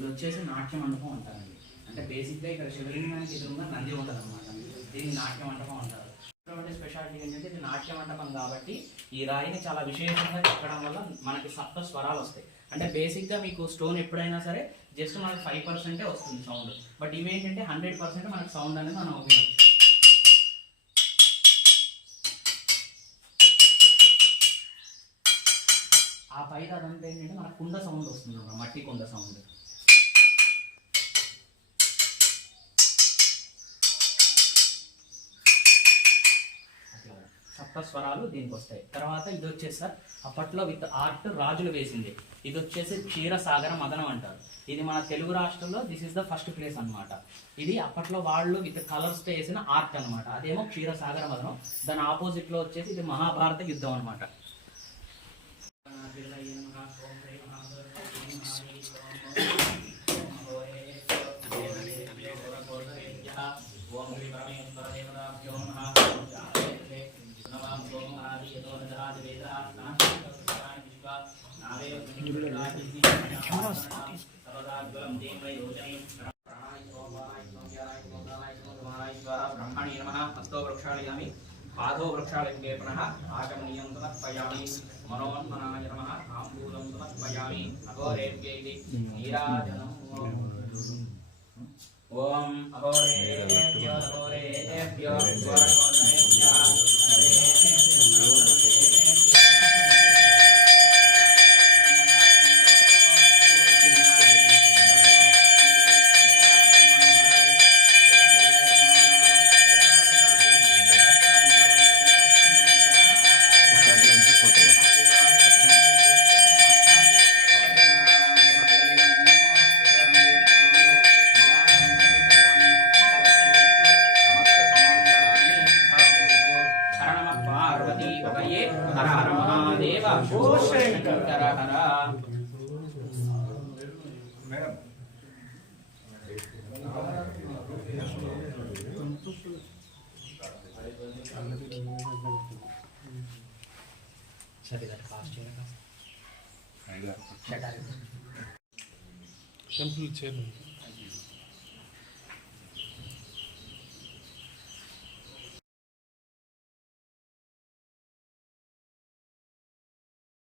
ఇది వచ్చేసి నాట్య మండపం అంటారండి. అంటే బేసిక్గా ఇక్కడ శివలింగానికి ఎదురుగా నంది ఉంటుంది అనమాట. దీన్ని నాట్య మండపం అంటారు. స్పెషాలిటీ ఏంటంటే ఇది నాట్య మండపం కాబట్టి ఈ రాయిని చాలా విశేషంగా చెక్కడం వల్ల మనకి సప్త స్వరాలు వస్తాయి. అంటే బేసిక్గా మీకు స్టోన్ ఎప్పుడైనా సరే జస్ట్ మనకి 5% వస్తుంది సౌండ్. బట్ ఇవేంటంటే 100% మనకి సౌండ్ అనేది మనం ఉపయోగించాలి. ఆ పైన అదంతా ఏంటంటే మనకు కుండ సౌండ్ వస్తుంది అన్నమాట, మట్టి కుండ సౌండ్. సప్తస్వరాలు దీనికి వస్తాయి. తర్వాత ఇది వచ్చేసి సార్ అప్పట్లో విత్ ఆర్ట్ రాజులు వేసింది. ఇది వచ్చేసి క్షీరసాగర మదనం అంటారు. ఇది మన తెలుగు రాష్ట్రంలో this is the first place అనమాట. ఇది అప్పట్లో వాళ్ళు విత్ కలర్స్ తో వేసిన ఆర్ట్ అనమాట. అదేమో క్షీరసాగర మదనం. దాని ఆపోజిట్ లో వచ్చేసి ఇది మహాభారత యుద్ధం అనమాట. ब्रह्मणे नमः। हस्तो वृक्षालयामि, पादो वृक्षालये पुनः आचमनीयं समर्पयामि। मनोन्मनाय नमः। ताम्बूलं समर्पयामि। अघोरेभ्य इति नीराजनम्। ओम अघोरेभ्यो अघोरेभ्यो हर हर महादेव शंकर हर। Temple chair